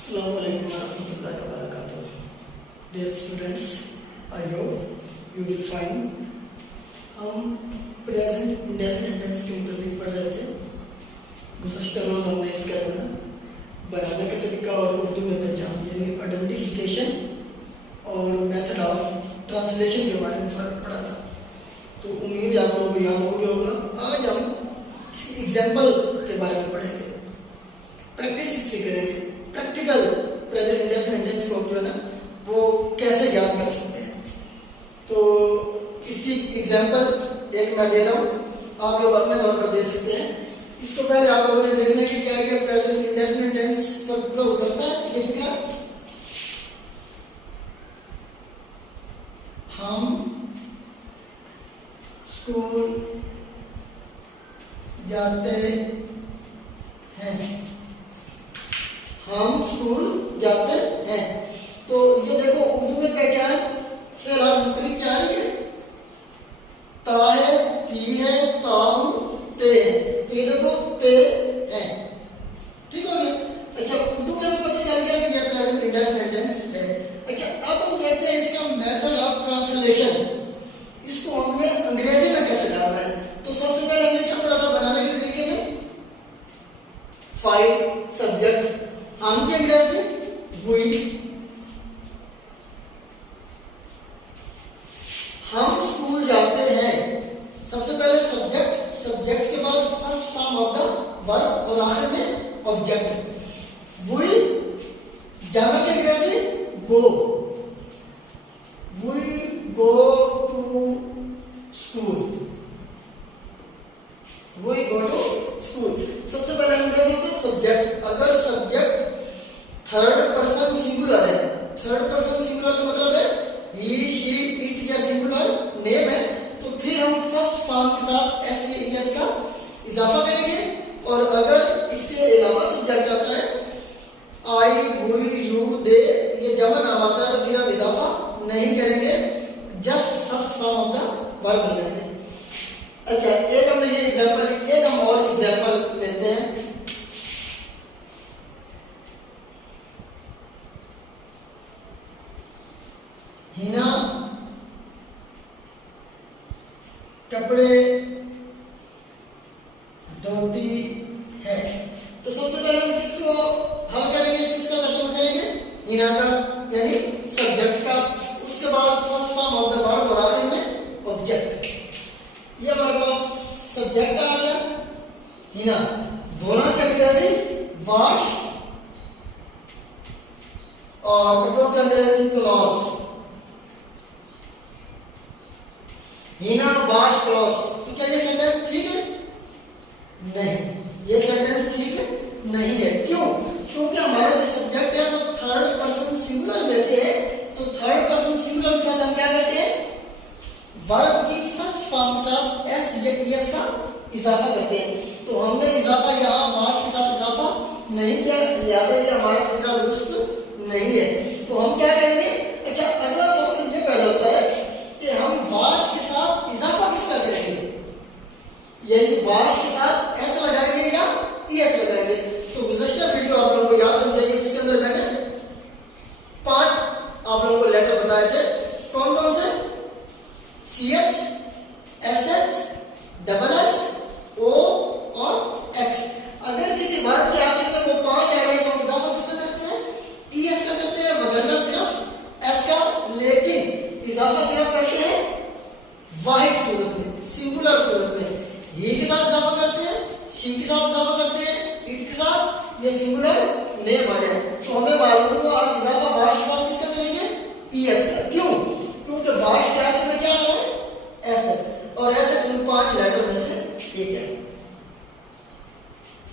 Assalamu alaikum warahmatullahi wabarakatuh. Dear students, I hope you will find हम present indefinite tense के मुताबिक पढ़ रहे थे। गुज़श्ता रोज़ हमने इसका जो है बनाने का तरीका और उर्दू में पहचान यानी आइडेंटिफिकेशन और मेथड ऑफ ट्रांसलेशन के बारे में पढ़ा था। तो उम्मीद आप लोगों को याद हो गया होगा। आज हम किसी एग्जाम्पल के बारे में पढ़ेंगे, प्रैक्टिस इससे करेंगे। प्रैक्टिकल प्रेजेंट इंडेफिनिट टेंस को जो है ना वो कैसे याद कर सकते हैं। तो इसकी एग्जाम्पल एक मैं दे रहा हूँ, आप लोग अपने तौर पर दे सकते हैं। इसको पहले आप लोगों ने देखना है कि क्या क्या प्रेजेंट इंडेफिनिट टेंस पर पूरा उतरता है ये फिक्रा। हम स्कूल जाते हैं, हम स्कूल जाते हैं। तो ये देखो उर्दू में पहचान फिलहाल मुतलिक क्या है, ता है, ती है, ताऊ, ते है। तो ये देखो ते है, ठीक हो गया। अच्छा, उर्दू में भी पता चल गया कि ये प्रेजेंट इंडेफिनिट टेंस है। अच्छा, अब हम देखते हैं इसका मेथड ऑफ ट्रांसलेशन, इसको हमने अंग्रेजी में कैसे डालना है। तो सबसे पहले हमने क्या पढ़ा था बनाने के तरीके में, फाइल सब्जेक्ट, हम की अंग्रेजी वी, हम स्कूल जाते हैं। सबसे पहले सब्जेक्ट, सब्जेक्ट के बाद first form of the verb और आखिर में ऑब्जेक्ट। वी जाना की अंग्रेजी go, we go to school, we go to school. सबसे पहले हम देखेंगे तो सब्जेक्ट, अगर सब्जेक्ट थर्ड पर्सन सिंगुलर है, थर्ड पर्सन सिंगुलर का मतलब है ही, शी, इट या सिंगुलर नेम है, तो फिर हम फर्स्ट फॉर्म के साथ एस या एस का इजाफा करेंगे। और अगर इसके अलावा सब्जेक्ट आता है आई, वी, यू, दे, ये जमा नाम आता है तो फिर हम इजाफा नहीं करेंगे, just first form of the verb बनाएंगे। अच्छा, एक हमने ये एग्जांपल, एक हम और एग्जांपल लेते हैं। हिना कपड़े धोती है। तो सबसे पहले हम किसको हल करेंगे, किसका तर्जुमा करेंगे, हिना का यानी सब्जेक्ट का, उसके बाद first form of the verb और आखिर में ऑब्जेक्ट। ये हमारे पास सब्जेक्ट आ गया हिना, धोना की अंग्रेजी वॉश और कपड़ों की अंग्रेजी क्लॉथ्स। हिना वॉश क्लॉथ्स, तो क्या ये सेंटेंस ठीक है? नहीं, ये सेंटेंस ठीक नहीं है। क्यों? क्योंकि हमारा जो सब्जेक्ट है वो थर्ड पर्सन सिंगुलर में से है। तो थर्ड पर्सन सिंगुलर के साथ हम क्या करते हैं, वर्ब की फर्स्ट फॉर्म के साथ एस या एस का इजाफा करते हैं। तो हमने इजाफा यहाँ वॉश के साथ इजाफा नहीं किया, लिहाजा ये हमारा फिक्रा दुरुस्त नहीं है। तो हम क्या करेंगे, अच्छा अगला सवाल ये पैदा होता है कि हम वॉश के साथ इजाफा किसका करेंगे, यानी वॉश के साथ एस लगाएंगे या एस लगाएंगे। तो गुज़श्ता वीडियो आप लोगों को याद होना चाहिए, उसके अंदर मैंने 5 आप लोगों को लेटर बताए थे। कौन कौन से, C H, S H, double S, O और एक्स। अगर किसी वर्ब के आखिर में वो 5 आ गए तो हम इजाफा किसका करते हैं, ई एस का करते हैं, वगरना सिर्फ एस का। लेकिन इजाफा सिर्फ करते हैं वाहिद सूरत में, सिंगुलर सूरत में। ही के साथ इजाफा करते हैं, शी के साथ इजाफा करते हैं, इट के साथ, ये सिंगुलर नेम आ जाए। तो हमें मालूम हुआ आप इजाफा वाश के साथ किसका करेंगे, ई एस का। क्यों? क्योंकि वाश के आखिर में क्या आ रहा है, एस एच, और एस एच उन 5 लेटर में से एक है।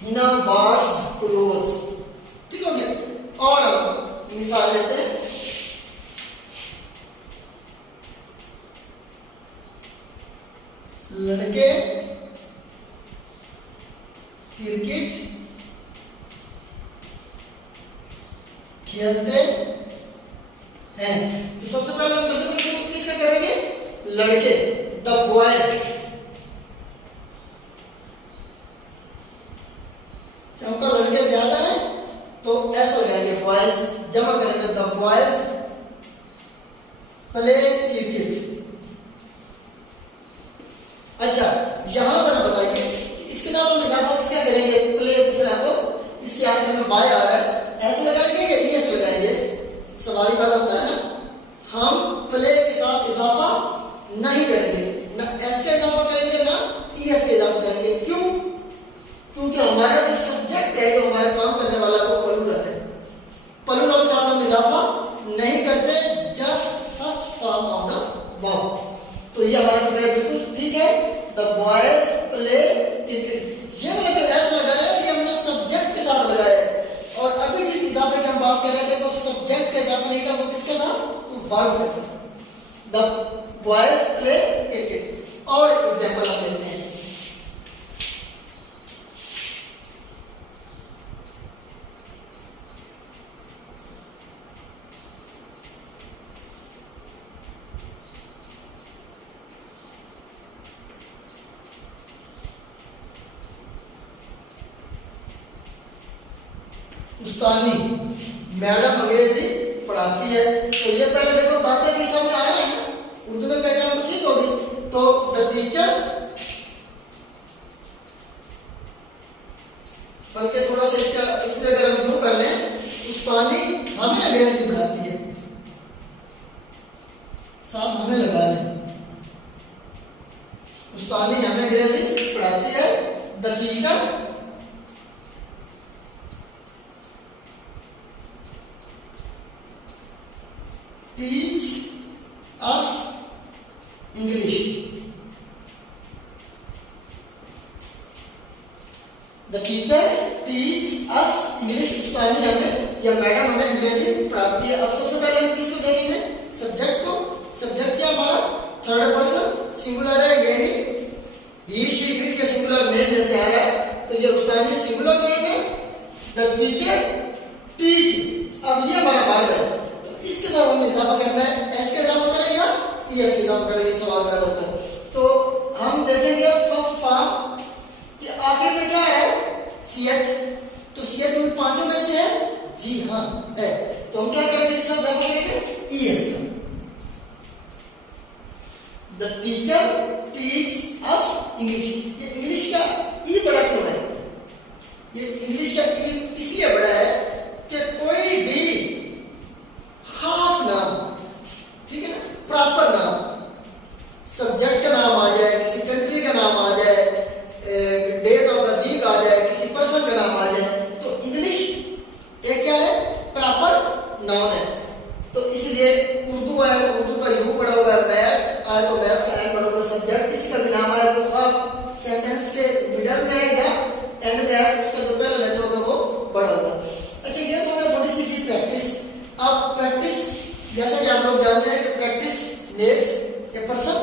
हिना वॉश क्लोथ्स, ठीक हो गया। और अब मिसाल लेते हैं, लड़के क्रिकेट खेलते हैं। तो सबसे पहले हम तर्जुमा किसका करेंगे, लड़के, द बॉयज। चमका लड़के ज्यादा है तो एस हो जाएंगे, बॉयज अच्छा यहाँ जरा बताइए इसके साथ हम इजाफा किसका करेंगे, प्ले के साथ, तो इसके आखिर में वाई आ रहा है, ऐसे लगाएंगे या ईएस लगाएंगे, सवाल ही पैदा होता है ना। हम प्ले के साथ इजाफा नहीं करेंगे, ना एस का इजाफा करेंगे ना ईएस का इजाफा करेंगे। क्यों? क्योंकि हमारा जो सब्जेक्ट है, जो हमारे काम करने वाला वो प्लूरल है, प्लूरल के साथ हम इजाफा नहीं करते, just first form of the verb. तो ये हमारा फिगर बिल्कुल ठीक है, द बॉयज प्ले क्रिकेट। ये मैंने जो एस लगाया है ये हमने सब्जेक्ट के साथ लगाया है, और अभी जिस इजाफे की हम बात कर रहे थे वो सब्जेक्ट का इजाफा नहीं था, वो किसका था, तो वर्ब का था, द बॉयज प्ले क्रिकेट। और एग्जांपल हम लेते हैं, उस्तानी मैडम अंग्रेजी पढ़ाती है। तो ये पहले देखो दाते के सामने आ रहे हैं, उर्दू में पहचान ठीक होगी। तो द टीचर, बल्कि थोड़ा सा इसका इसमें अगर हम यूं कर लें, उस्तानी हमें अंग्रेजी पढ़ाती है, साथ हमें लगा लें, उस्तानी हमें अंग्रेजी पढ़ाती है, the teacher teach us English. The teacher teach us English. उस्तानी हमें या मैडम हमें अंग्रेजी पढ़ाती है। अब सबसे पहले हम किसको देखेंगे, सब्जेक्ट को। सब्जेक्ट क्या हमारा थर्ड पर्सन सिंगुलर है, यानी ही शी इट के सिंगुलर नेम जैसे आ रहा है, तो ये उस्तानी सिंगुलर नेम है, द टीचर टीच। अब ये हमारा वर्ब है, इसके साथ हमने इजाफा करना है, एस का इजाफा करेंगे या ईएस का इजाफा करेंगे, सवाल पैदा होता है। तो हम देखेंगे फर्स्ट फॉर्म कि आखिर में क्या है, सीएच। तो सीएच उन पांचों में से है, जी हाँ है, तो हम क्या करेंगे, इसके साथ इजाफा करेंगे ईएस का। The teacher teach us English. ये इंग्लिश का ई बड़ा क्यों है, ये इंग्लिश का ई इसलिए बड़ा है कि कोई भी खास नाम, ठीक है ना, प्रॉपर नाम, सब्जेक्ट का नाम आ जाए, किसी कंट्री का नाम आ जाए, डेज ऑफ द वीक आ जाए, किसी पर्सन का नाम आ जाए, तो इंग्लिश एक क्या है, प्रॉपर नाउन है। तो इसलिए उर्दू आए तो उर्दू का यू पढ़ा होगा, मैथ आए तो मैथ का एम पढ़ा होगा, सब्जेक्ट किसी का भी नाम आए वो सेंटेंस के मिडल में है या एंड में है, उसका जो पहला लेटर होगा वो बड़ा होगा। अच्छा, ये तो हमने थोड़ी सी की प्रैक्टिस। अब प्रैक्टिस, जैसा कि आप लोग जानते हैं कि practice makes a person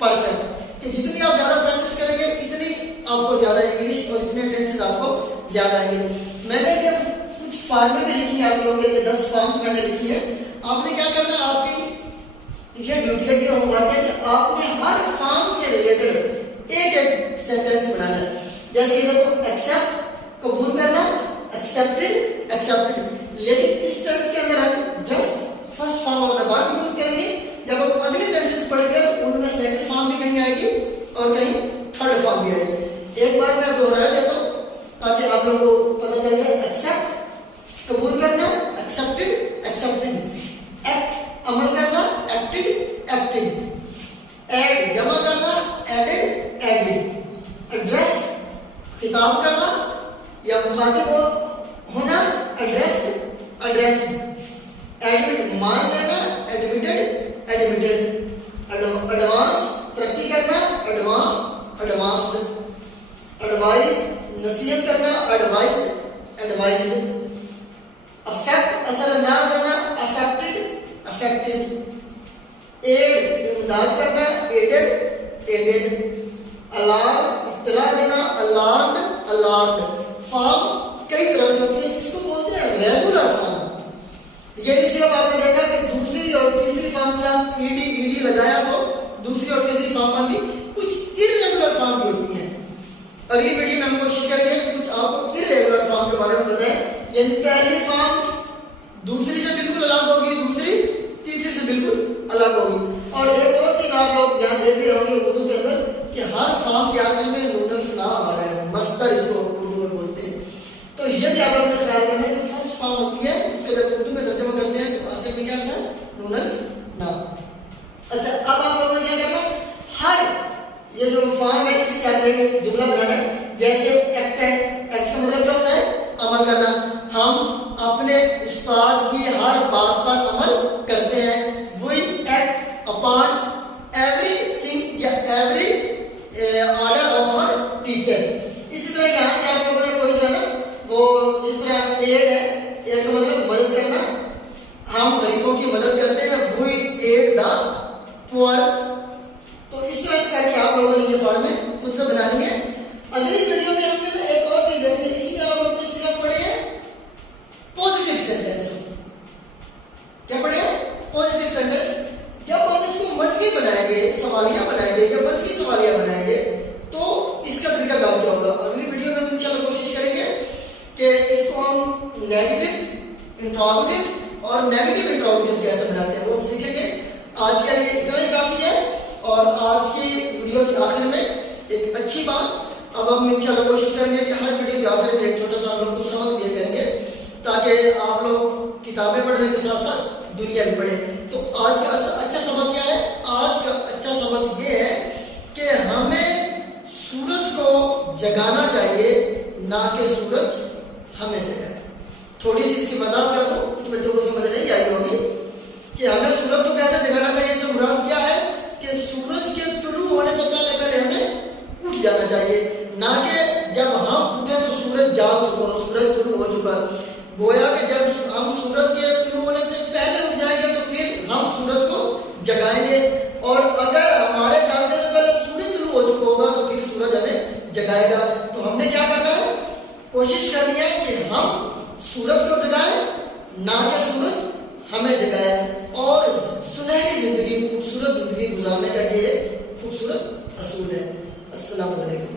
perfect, कि जितनी आप ज्यादा प्रैक्टिस करेंगे इतनी आपको ज्यादा इंग्लिश और इतने टेंसेस आपको ज्यादा आएंगे। मैंने भी कुछ फॉर्में भी लिखी है आप लोगों के लिए, 10 फॉर्म्स मैंने लिखी है। आपने क्या करना है, आपकी ये ड्यूटी है, ये होमवर्क है कि आपने हर फॉर्म से रिलेटेड एक एक सेंटेंस बनाना है। जैसे ये देखो, एक्सेप्ट कबूल करना, एक्सेप्टेड एक्सेप्टेड, लेकिन इस टेंस के अंदर हम just first form of the verb use करेंगे। जब हम अगले टेंसेस पढ़ेंगे तो उनमें सेकंड फॉर्म भी कहीं आएगी और कहीं थर्ड फॉर्म भी आएगी। एक बार मैं दोहरा देता हूं ताकि आप लोगों को पता चल जाए। एक्सेप्ट कबूल करना, एक्सेप्टेड एक्सेप्टेड, एक्ट अमल करना, एक्टेड एक्टेड, ऐड जमा करना, एडेड एडेड, एड्रेस खिताब करना या मुखातिब होना, एड्रेस्ड एड्रेस्ड, एडमिट मान लेना, एडमिटेड एडमिटेड, एडवांस तरक्की करना, एडवांस एडवांस्ड, एडवाइस नसीहत करना, एडवाइस्ड एडवाइज्ड, अफेक्ट असरअंदाज होना, अफेक्टेड अफेक्टेड, एड इमदाद करना, एडेड एडेड, अलार्म इत्तला देना, अलार्म्ड अलार्म्ड। फॉर्म कई तरह से होती है, इसको बोलते हैं रेगुलर फॉर्म। ये सिर्फ आपने देखा कि दूसरी और तीसरी फॉर्म के साथ ईडी ईडी लगाया तो दूसरी और तीसरी फॉर्म बनती, कुछ इररेगुलर फॉर्म भी होती हैं। अगली वीडियो में हम कोशिश करेंगे कि कुछ आपको इररेगुलर फॉर्म के बारे में बताएं, यानी पहली फॉर्म दूसरी से बिल्कुल अलग होगी, दूसरी तीसरी से बिल्कुल अलग होगी। और एक और चीज आप लोग ध्यान देते होंगे उर्दू के अंदर कि हर फॉर्म के आखिर में नूनल ना आ रहा है, मस्तर इसको उर्दू में बोलते हैं। तो ये भी आप लोगों ने ख्याल करना है, जो फर्स्ट फॉर्म होती है उसको जब उर्दू में तर्जुमा करते हैं तो आखिर में क्या आता है, नूनल ना। अच्छा, अब आप लोगों ने क्या करना है, हर ये जो फॉर्म है इससे आपने जुमला बनाना है। जैसे एक्ट है, एक्ट का मतलब क्या होता है, अमल करना। हम अपने उस्ताद की हर बात पर अमल करते हैं। वी एक्ट अपॉन एवरीथिंग या every order of our teacher. इसी तरह यहाँ से आप लोगों ने कोई जो है ना वो जिस तरह एड है, एड का मतलब मदद करना, हम गरीबों की मदद करते हैं, वी एड द पुअर। तो इस तरह करके आप लोगों ने ये फॉर्मेट खुद से बनानी है। अगली वीडियो में हमने ना एक और चीज देखनी है, इसमें आप लोगों ने सिर्फ पढ़े हैं पॉजिटिव सेंटेंस। क्या पढ़े हैं, पॉजिटिव सेंटेंस। जब हम इसको मनफी बनाएंगे, सवालिया बनाएंगे या मनफी सवालिया बनाएंगे तो इसका तरीका काम क्या होगा, अगली वीडियो में हम इंशाल्लाह कोशिश करेंगे कि इसको हम नेगेटिव इंट्रोगेटिव और नेगेटिव इंट्रोगेटिव कैसे बनाते हैं वो हम सीखेंगे। आज के लिए इतना ही काफी है। और आज की वीडियो के आखिर में एक अच्छी बात, अब हम इंशाल्लाह कोशिश करेंगे कि हर वीडियो के आखिर में एक छोटा सा आप लोग को सबक दिया करेंगे ताकि आप लोग किताबें पढ़ने के साथ साथ दुनिया भी पढ़े। तो आज का अच्छा सबक क्या है, आज का अच्छा सबक ये है कि हमें सूरज को जगाना चाहिए, ना कि सूरज हमें जगाए। थोड़ी सी इसकी वजाहत कर दो, कुछ बच्चों को समझ नहीं आई होगी कि हमें सूरज को कैसे जगाना चाहिए। इससे मुराद क्या है कि सूरज के तुलू होने से पहले पहले हमें उठ जाना चाहिए, ना कि जब हम उठे तो सूरज जाग चुका हो, सूरज तुलू हो चुका। गोया कि जब हम सूरज के तुलू होने से पहले उठ जाएंगे तो फिर हम सूरज को जगाएंगे, और अगर हमारे जागने से पहले सूरज तुलू हो चुका होगा तो फिर सूरज हमें जगाएगा। तो हमने क्या करना है, कोशिश करनी है कि हम सूरज को जगाएं, ना कि सूरज हमें जगाए, और सुनहरी जिंदगी, खूबसूरत जिंदगी गुजारने का ये खूबसूरत असूल है। अस्सलाम वालेकुम।